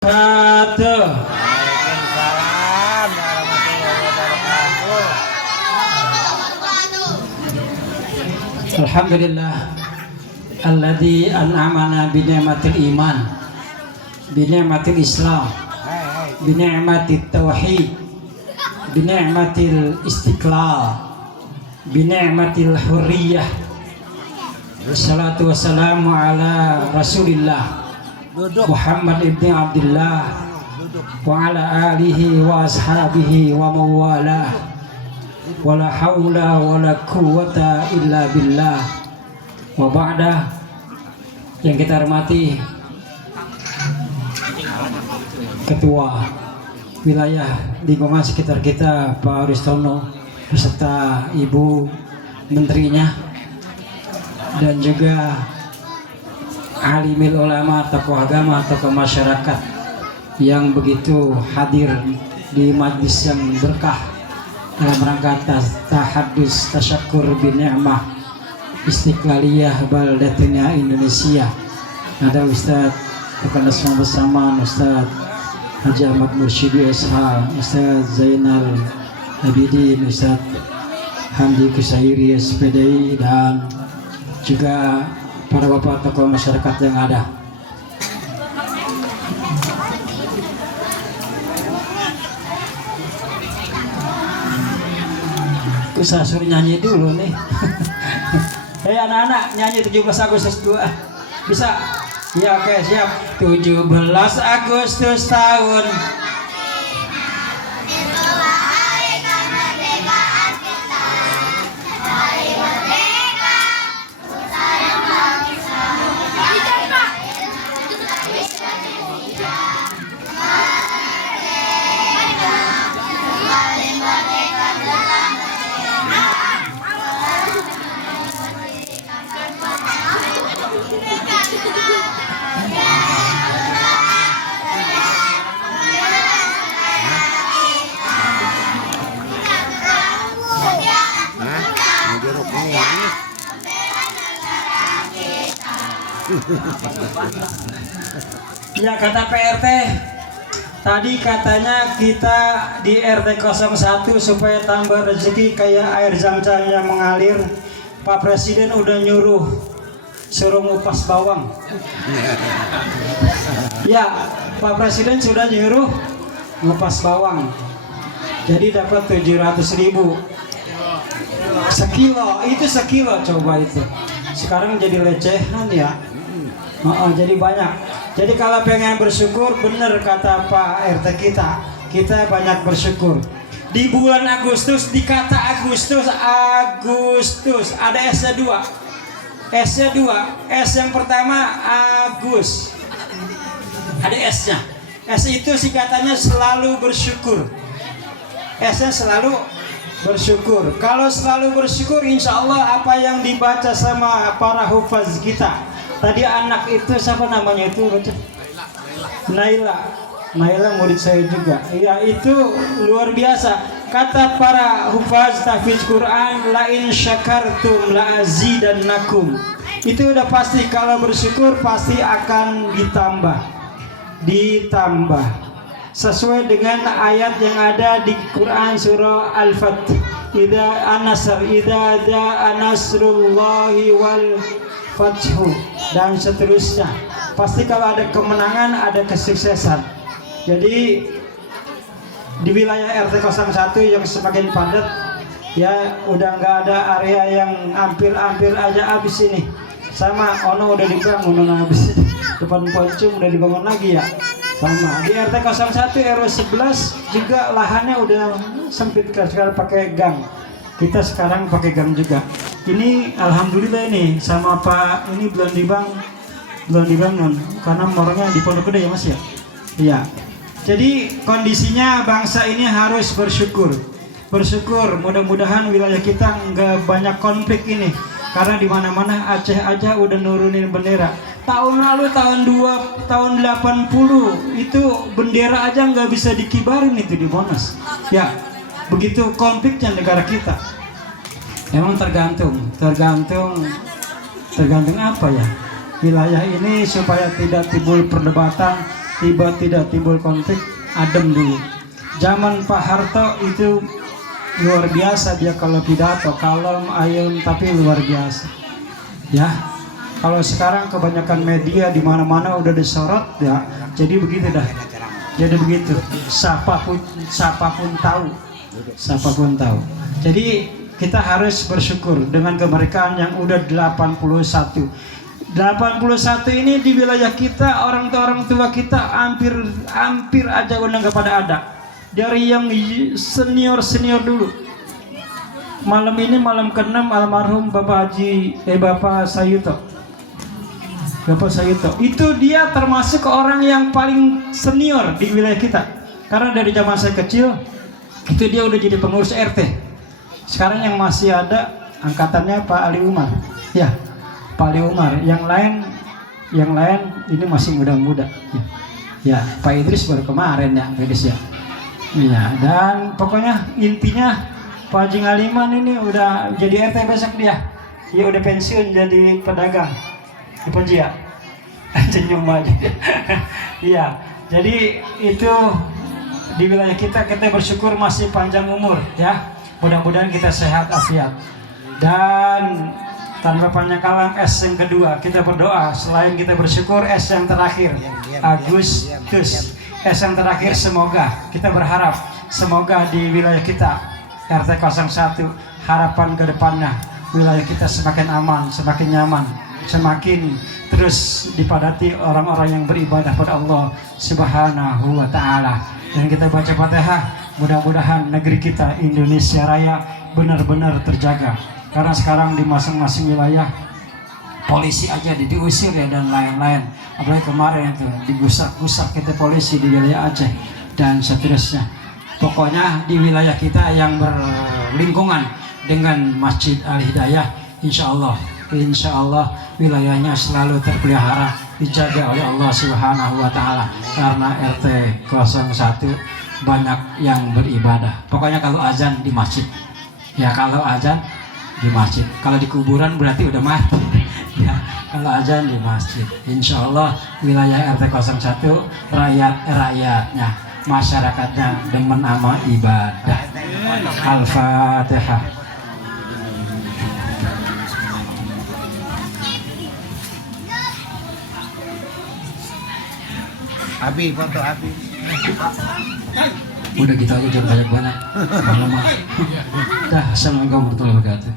Wabarakatuh. Waalaikumsalam warahmatullahi wabarakatuh. Alhamdulillah alladzi an'amana bi ni'matil iman, bi ni'matil Islam, bi ni'matit tauhid, bi ni'matil istiqlal, bi ni'matil hurriyah. Wassalatu wassalamu ala Rasulillah Muhammad ibn Abdullah wa ala alihi wa ashabihi wa mawalah. Wala haula wala quwwata illa billah. Wa ba'da. Yang kita hormati Ketua Wilayah Lingkungan Sekitar kita Pak Aristono beserta Ibu Menterinya dan juga alimil ulama, tokoh agama, tokoh masyarakat yang begitu hadir di majlis yang berkah dalam rangka tahadus tasyakur bi ni'mah istiqlaliyah baldatina Indonesia. Ada Ustaz rekan semua bersama Ustaz Haji Ahmad Mursyidi SH, Ustaz Zainal Abidin, Ustaz Hamdi Kusairi SPDI, dan juga para bapak tokoh masyarakat yang ada. Saya suruh nyanyi dulu nih. Hei anak-anak, nyanyi 17 Agustus 2. Bisa? Ya, oke, siap. 17 Agustus tahun ya kata PRT tadi, katanya kita di RT 01 supaya tambah rezeki kayak air zam-zam yang mengalir. Pak Presiden udah nyuruh suruh ngupas bawang. Ya, Pak Presiden sudah nyuruh ngupas bawang. Jadi dapat 700.000 sekilo. Itu sekilo, coba itu. Sekarang jadi lecehan ya. Jadi banyak. Jadi kalau pengen bersyukur, bener kata Pak RT kita banyak bersyukur. Di bulan Agustus, di kata Agustus ada S-nya 2. S-nya 2. S yang pertama Agus. Ada S-nya. S itu singkatannya selalu bersyukur. S-nya selalu bersyukur. Kalau selalu bersyukur, insya Allah apa yang dibaca sama para hufaz kita. Tadi anak itu siapa namanya itu? Naila murid saya juga. Ya, itu luar biasa. Kata para hufaz tahfiz Quran, la in syakartum la azidannakum. Itu udah pasti, kalau bersyukur pasti akan ditambah. Sesuai dengan ayat yang ada di Quran surah Al-Fath. Idza jaa nasrullahi wal fathu, dan seterusnya. Pasti kalau ada kemenangan ada kesuksesan. Jadi di wilayah RT 01 yang semakin padat, ya udah nggak ada area yang hampir aja habis ini. Sama Ono udah dibangun, habis depan Poncum udah dibangun lagi ya. Sama di RT 01 RW 11 juga lahannya udah sempit, sekarang pakai gang. Kita sekarang pakai gang juga. Ini alhamdulillah ini sama Pak ini belum dibangun karena morongnya di Pondok Gede ya Mas ya. Iya. Jadi kondisinya bangsa ini harus bersyukur. Mudah-mudahan wilayah kita nggak banyak konflik ini. Karena di mana-mana Aceh aja udah nurunin bendera. Tahun lalu tahun 80 itu bendera aja nggak bisa dikibarin itu di Monas. Ya, begitu konfliknya negara kita. Emang tergantung apa ya, wilayah ini supaya tidak timbul perdebatan tiba tidak timbul konflik, adem dulu. Zaman Pak Harto itu luar biasa, dia kalau pidato kalem ayem tapi luar biasa ya. Kalau sekarang kebanyakan media di mana-mana udah disorot ya, jadi begitu dah. Jadi begitu, siapapun tahu. Jadi kita harus bersyukur dengan kemerdekaan yang udah 81 ini di wilayah kita. Orang tua kita hampir aja udah nggak pada ada, dari yang senior dulu. Malam ini malam ke-6 almarhum Bapak Sayuto. Bapak Sayuto itu dia termasuk orang yang paling senior di wilayah kita, karena dari zaman saya kecil itu dia udah jadi pengurus RT. Sekarang yang masih ada angkatannya Pak Ali Umar ya, Pak Ali Umar. Yang lain ini masih muda-muda ya. Pak Idris baru kemarin ya, Idris ya. Iya, dan pokoknya intinya Pak Haji Ngaliman ini udah jadi RT besok dia udah pensiun jadi pedagang di Pontianak. Senyum aja. Iya, jadi itu di wilayah kita bersyukur masih panjang umur ya. Mudah-mudahan kita sehat afiat. Dan tanpa panjang kalam, S yang kedua kita berdoa. Selain kita bersyukur, S yang terakhir Agustus. S yang terakhir, semoga kita berharap semoga di wilayah kita RT 01 harapan ke depannya wilayah kita semakin aman, semakin nyaman, semakin terus dipadati orang-orang yang beribadah pada Allah Subhanahu wa Ta'ala. Dan kita baca Fatihah, mudah-mudahan negeri kita Indonesia Raya benar-benar terjaga. Karena sekarang di masing-masing wilayah polisi aja diusir ya, dan lain-lain. Apalagi kemarin itu digusak-gusak kita polisi di wilayah Aceh dan seterusnya. Pokoknya di wilayah kita yang berlingkungan dengan Masjid Al-Hidayah, insya Allah wilayahnya selalu terpelihara, dijaga oleh Allah Subhanahu wa Ta'ala. Karena RT 01 banyak yang beribadah. Pokoknya kalau azan di masjid ya, kalau azan di masjid. Kalau di kuburan berarti udah mati ya. Kalau azan di masjid, insya Allah wilayah RT 01 rakyatnya, masyarakatnya demen sama ibadah. Al-Fatihah. Abi, foto Abi. Udah gitu aja, jangan banyak banget. Dah, assalamualaikum warahmatullahi wabarakatuh.